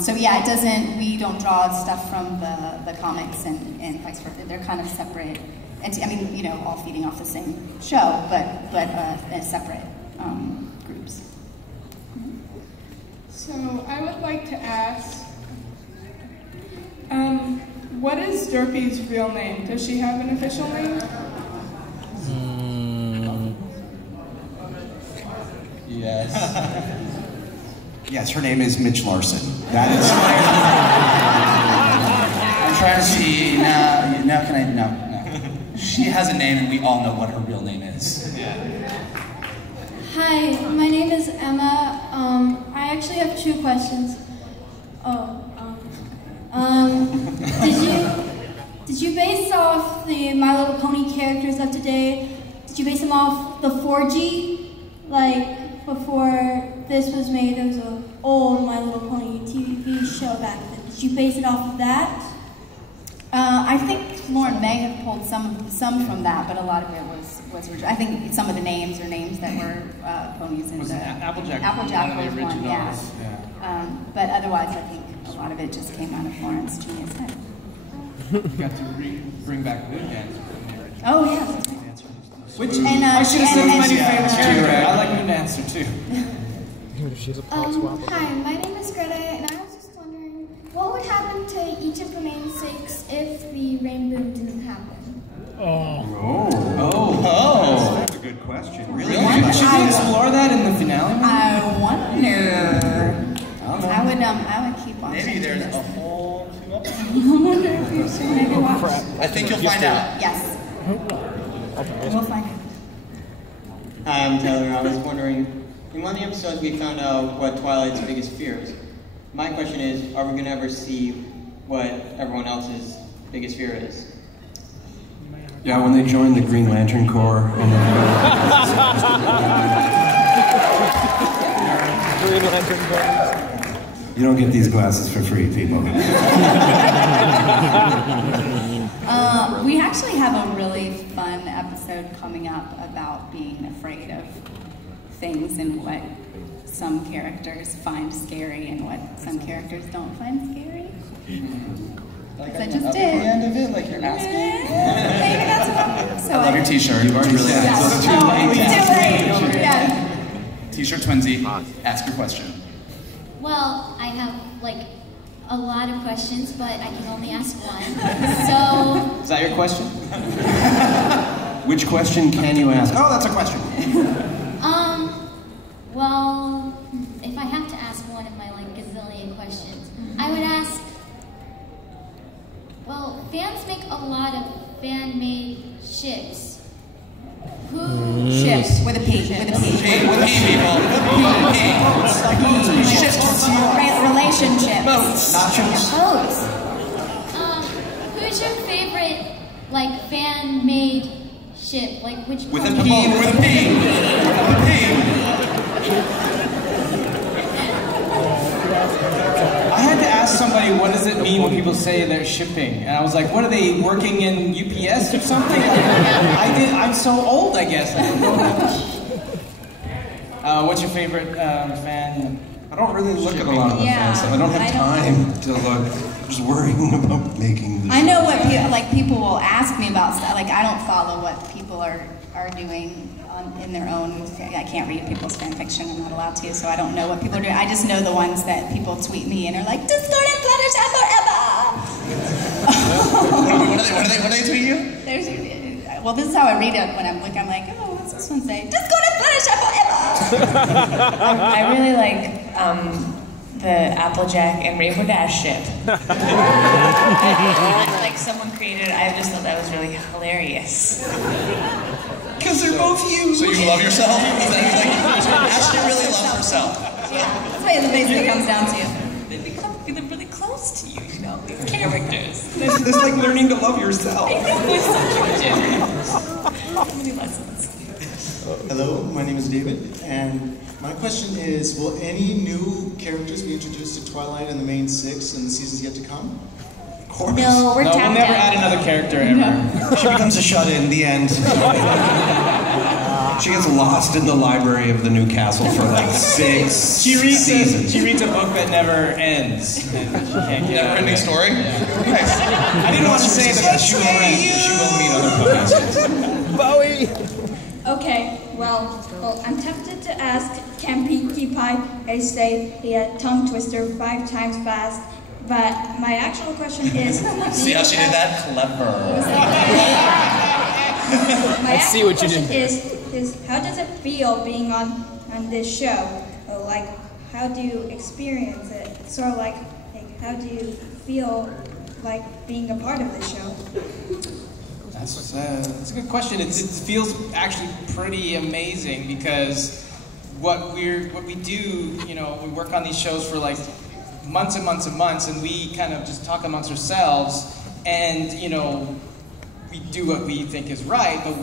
So yeah, it doesn't. We don't draw stuff from the comics and vice versa. They're kind of separate. And I mean, you know, all feeding off the same show, but as separate groups. So I would like to ask, what is Derpy's real name? Does she have an official name? Yes. Yes, her name is Mitch Larson. That is. I'm trying to see. Now can I? No. She has a name, and we all know what her real name is. Hi, my name is Emma. I actually have 2 questions. Did you base off the My Little Pony characters of today? Did you base them off the 4G? Like, before this was made, there was an old My Little Pony TV show back then. Did you base it off of that? I think Lauren may have pulled some from that, but a lot of it was original. I think some of the names are names that were ponies in the Applejack. Applejack was one of the one, yeah. originals. But otherwise, I think a lot of it just came out of Lauren's genius head. You got to bring back Moon Dancer. Oh yeah. Which I should have said my favorite character. I like Moon Dancer too. Hi, my name is Greta, and I was just wondering, what would happen to each of the main 6 if the rainbow didn't happen? That's a good question. Really? Should we explore that in the finale? I wonder. I would keep on. Maybe there's a whole 2 episodes. I wonder if you should maybe watch. I think you'll find out. Yes. We'll find out. Hi, I'm Taylor. I was wondering, in one of the episodes we found out what Twilight's biggest fear is. My question is, are we going to ever see what everyone else's biggest fear is? Yeah, when they join the Green Lantern Corps and then Green Lantern Corps. You don't get these glasses for free, people. We actually have a really fun episode coming up about being afraid of things and what some characters find scary and what some characters don't find scary. Like I at just the did. end of it, like you're asking. Maybe that's what. So I love your T-shirt. You've already really Yes. asked. Too late. Yeah. T-shirt twinsy. Ask your question. Well, I have like a lot of questions, but I can only ask one. So. Is that your question? Which question can you ask? Oh, that's a question. Well, if I have to ask one of my like gazillion questions, I would ask. Well, fans make a lot of fan-made ships. Who? Ships with a P. With a P. With a P, people. Ships. Relationship. Boats. Boats. Who's your favorite like fan-made ship? Like which? With a P. With a P. With a P. I had to ask somebody, what does it mean when people say they're shipping? And I was like, what are they, working in UPS or something? I'm so old, I guess. I don't know that. What's your favorite fan? I don't really look at a lot of the fan stuff. I don't have time to look. I'm just worrying about making the I know what people will ask me about stuff. Like I don't follow what people are doing in their own. I can't read people's fan fiction. I'm not allowed to, so I don't know what people are doing. I just know the ones that people tweet me and are like, "Discord and Fluttershy forever." What do they tweet you? Well, this is how I read it when I'm like, oh, what's this one say? Discord and Fluttershy forever. I really like the Applejack and Rainbow Dash ship. Like someone created it, I just thought that was really hilarious. Because they're both you. So you love yourself? Ashley really loves herself. Yeah, that's what it basically comes down to. They're really close to you, you know, these characters. It's like learning to love yourself. I know, it's so cute. So many lessons. Hello, my name is David, and my question is, will any new characters be introduced to Twilight in the main 6 in the seasons yet to come? Of course. No, we'll never add another character ever. She becomes a shut-in, the end. She gets lost in the library of the new castle for like 6 seasons. She reads a book that never ends. Never-ending story? Yeah. Nice. I didn't want to say that she will meet other podcasts. Bowie! Okay, well, I'm tempted to ask, can Pinkie Pie say a tongue twister 5 times fast? But my actual question is... See how she did that? Clever. My actual question is how does it feel being on this show? Like, how do you experience it? Sort of like how do you feel like being a part of this show? That's a good question. It feels actually pretty amazing because what we do, you know, we work on these shows for like months and months and months, and we kind of just talk amongst ourselves, and you know, we do what we think is right, but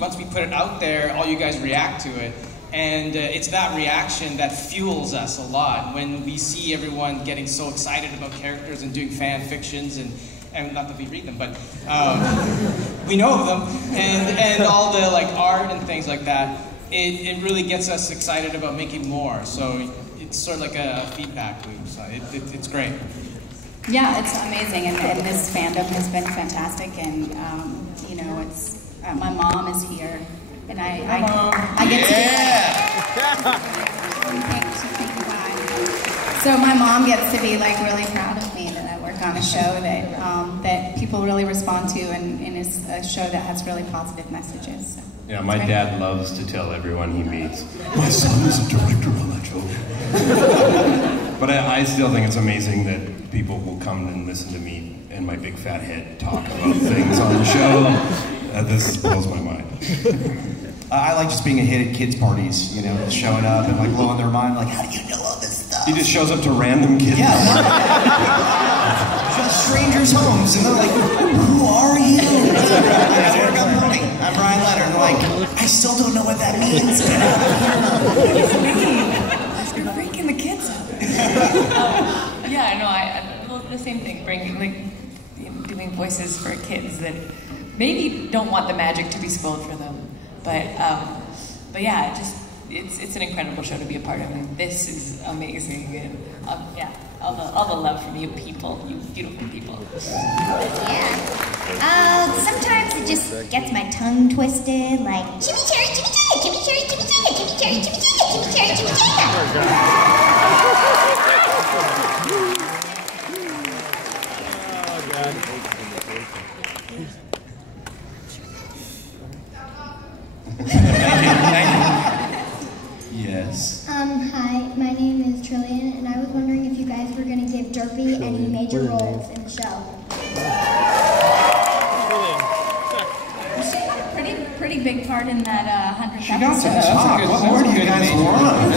once we put it out there, all you guys react to it, and it's that reaction that fuels us a lot when we see everyone getting so excited about characters and doing fan fictions and not that we read them, but we know of them, and all the like art and things like that. It really gets us excited about making more. So it's sort of like a feedback loop. So it's great. Yeah, it's amazing, and this fandom has been fantastic. And you know, it's my mom is here, and I get to be so my mom gets to be like really proud of me that I work on a show that people really respond to, and is a show that has really positive messages. So. Yeah, my dad loves to tell everyone he meets, my son is a director on that show. But I still think it's amazing that people will come and listen to me and my big fat head talk about things on the show. This blows my mind. I like just being a hit at kids' parties, you know, showing up and like blowing their mind, like, how do you know all this stuff? He just shows up to random kids. Yeah. Just strangers' homes, and they're like, who are you? I work on Pony. I'm Brian Leonard. And they're like, I still don't know what that means. Get out of here. You're freaking the kids out. Yeah, no, well, the same thing, bringing, like, doing voices for kids that maybe don't want the magic to be spoiled for them. But yeah, it's an incredible show to be a part of, and this is amazing, and yeah, all the love from you people, you beautiful people. Yeah. Sometimes it just gets my tongue twisted, like chimichurri, chimichurri, chimichurri, chimichurri, chimichurri, chimichurri, chimichurri, chimichurri. Oh God. Yes. Hi, my name is Trillian, and I was wondering if you guys were going to give Derpy any major roles in the show. She had a pretty big part in that 100,000. She got to talk. What more do you guys want?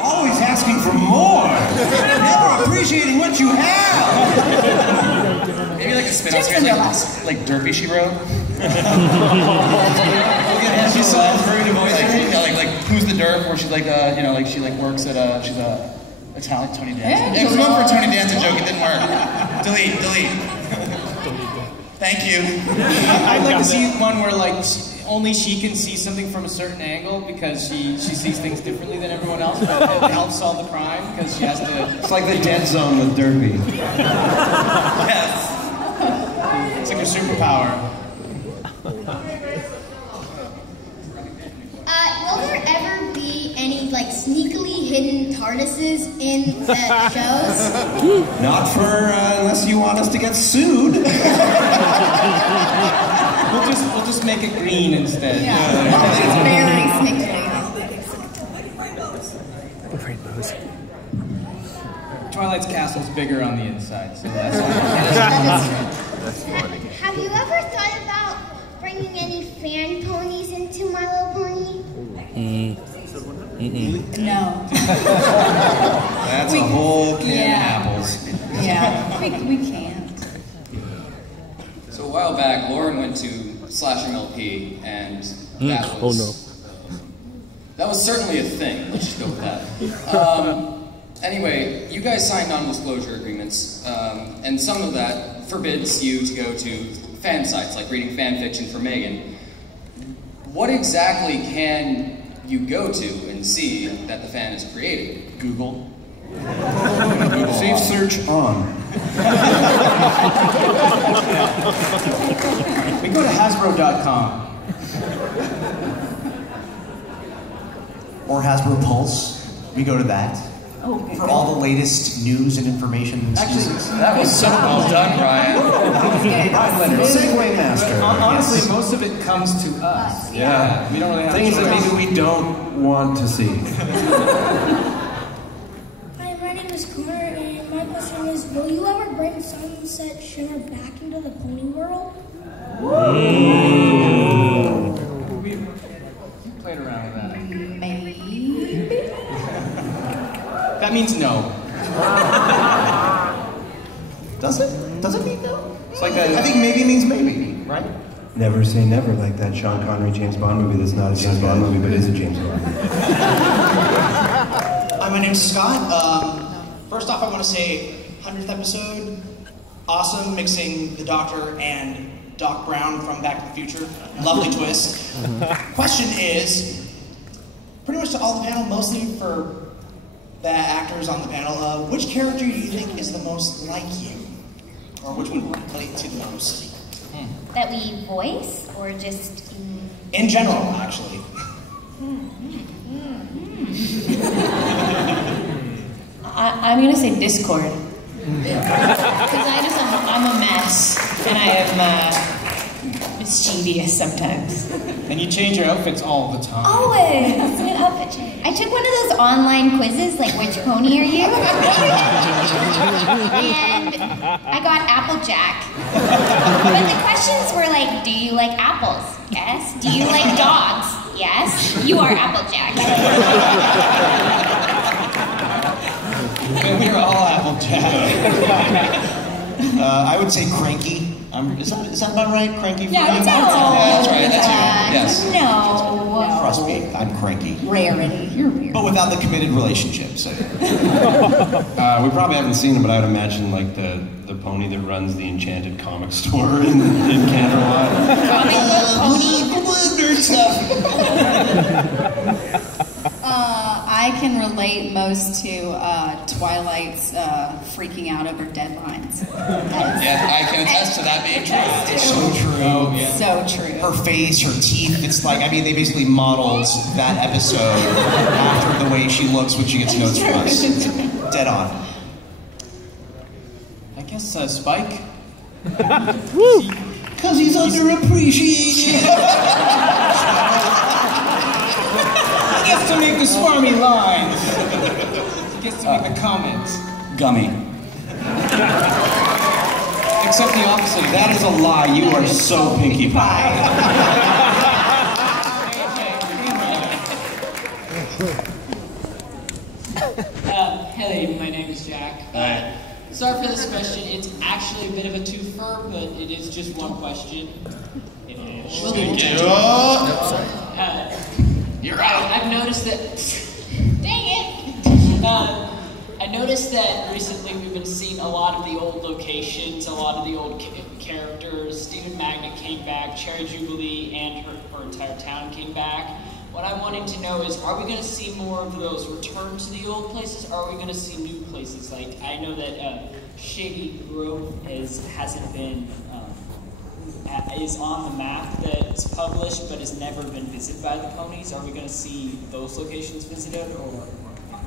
Always asking for more. Never appreciating what you have. Maybe like a spin-off series, like Derpy She Wrote. She's so very voice, like who's the derp? Where she's like, you know, like she like works at she's a Italian Tony Danza. Yeah, it was going for a Tony Danza joke. It didn't work. Delete. Thank you. I'd like to see one where like only she can see something from a certain angle because she sees things differently than everyone else, but it helps solve the crime because she has to. It's like the dead zone with Derpy. Yes. It's like her superpower. Will there ever be any like sneakily hidden TARDISes in the shows? Not for unless you want us to get sued. We'll just make it green instead. Yeah, it's very sneakily. Rainbows. Twilight's castle's bigger on the inside, so that's funny. Have you ever thought about bringing any fan ponies into My Little Pony? No. That's a whole can of apples. Yeah, we can't. So a while back, Lauren went to Slashing LP, and that was certainly a thing. Let's just go with that. Anyway, you guys signed non-disclosure agreements, and some of that forbids you to go to fan sites, like reading fan fiction for Megan. what exactly can you go to and see that the fan has created? Google. Safe search on. We go to Hasbro.com. Or Hasbro Pulse. We go to that. For all the latest news and information. Actually, that was so well done, Brian. Segway master. Honestly, most of it comes to us. Yeah. We don't really have things a choice. that maybe we don't want to see. Hi, my name is Cooper, and my question is, will you ever bring Sunset Shimmer back into the pony world? You played around with that. Maybe. That means no. Does it? Does it mean no? It's like that. I think maybe means maybe, right? Never say never, like that Sean Connery James Bond movie that's not a James Bond movie, but is a James Bond movie. Hi, my name's Scott. First off, I want to say 100th episode, awesome, mixing the Doctor and Doc Brown from Back to the Future. Lovely twist. Question is, pretty much to all the panel, mostly for the actors on the panel, which character do you think is the most like you? Or which one relate to the most? That we voice, or just In general, actually. I'm gonna say Discord. Because I'm a mess, and I am mischievous sometimes. And you change your outfits all the time. always new outfit change. I took one of those online quizzes, like which pony are you? And I got Applejack. But the questions were like, do you like apples? Yes. Do you like dogs? Yes. You are Applejack. We're all Applejack. I would say Cranky. Is that about right? Cranky for Yeah, you? no. Yeah, that's right. That's you. Yes. No. Trust me, I'm cranky. Rarity. You're weird. But without the committed relationship, so. We probably haven't seen him, but I would imagine like the pony that runs the Enchanted comic store in Canada. I can relate most to Twilight's freaking out over deadlines. Yeah, I can attest to that being true. So true. Oh, yeah. So true. Her face, her teeth, it's like, I mean, they basically modeled that episode after the way she looks when she gets notes from us. Dead on. I guess Spike. Woo! Because he's underappreciated. He gets to make the smarmy lines. He gets to make the comments. Gummy. Except the opposite. That is a lie. You are so Pinkie Pie. Hey, my name is Jack. Sorry for this question. It's actually a bit of a twofer, but it is just one question. It is. You're out. I've noticed that. Dang it! I noticed that recently we've been seeing a lot of the old locations, a lot of the old characters. Stephen Magnet came back, Cherry Jubilee, and her entire town came back. What I'm wanting to know is, are we going to see more of those return to the old places, or are we going to see new places? Like, I know that Shady Grove hasn't been, is on the map that's published, but has never been visited by the ponies. Are we going to see those locations visited, or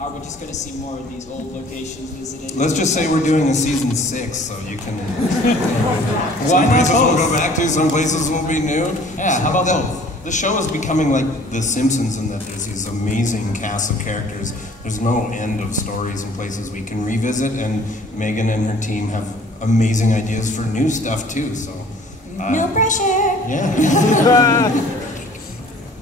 are we just going to see more of these old locations visited? Let's just say we're doing a season 6, so you can. Why Some not places we'll both? go back to, some places will be new. Yeah, how about both? The show is becoming like The Simpsons in that there's these amazing cast of characters. There's no end of stories and places we can revisit, and Megan and her team have amazing ideas for new stuff too. So. No pressure. Yeah.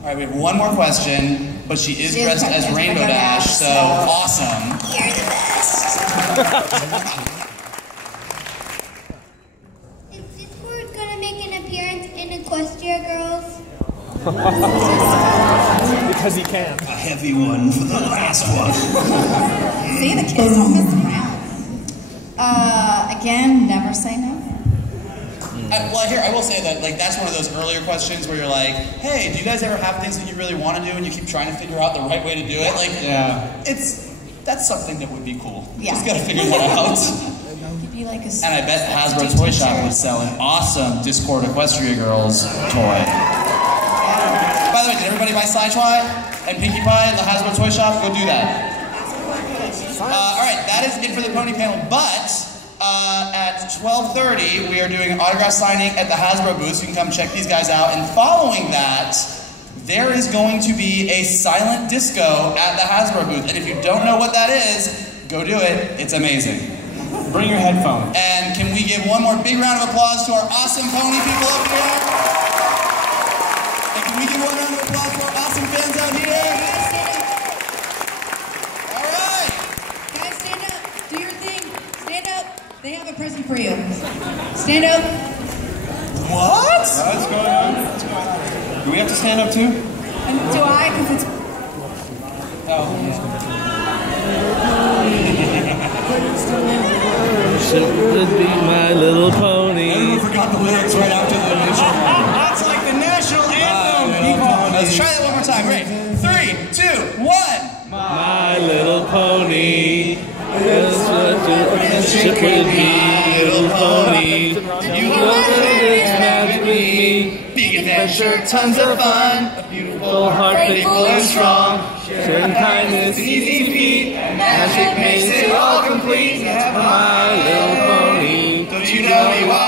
All right, we have one more question, but she is dressed as Rainbow Dash, so awesome. You're the best. Is this where we're gonna make an appearance in Equestria Girls? Because he can. A heavy one for the last one. See, the kids don't miss around. Again, never say no. I will say that like that's one of those earlier questions where you're like, hey, do you guys ever have things that you really want to do and you keep trying to figure out the right way to do it? Like, that's something that would be cool. Yeah. Just gotta figure that out. Could be like a And I bet Hasbro Toy Shop would sell an awesome Discord Equestria Girls toy. By the way, did everybody buy Sci-Fi and Pinkie Pie at the Hasbro Toy Shop? Go do that. Alright, that is it for the pony panel, but at 12:30 we are doing an autograph signing at the Hasbro booth, so you can come check these guys out. And following that, there is going to be a silent disco at the Hasbro booth. And if you don't know what that is, go do it. It's amazing. Bring your headphones. And can we give one more big round of applause to our awesome pony people up here? And can we give one round of applause to our awesome fans out here? All right. Guys, stand up. Do your thing. Stand up. They have a present for you. Stand up. What? What's going on? Do we have to stand up too? Do I? Because it's... Should be My Little Pony. Everyone forgot the lyrics right after the initial one. That's like the national anthem, people. Let's try that one more time. Ready? 3, 2, 1. My little pony. That's what you should be, little pony. You love it, not with me. Big adventure, tons of fun. A beautiful heart, faithful and strong. Sharing kindness, easy feat. Magic makes it all complete. My little pony. Don't you know you are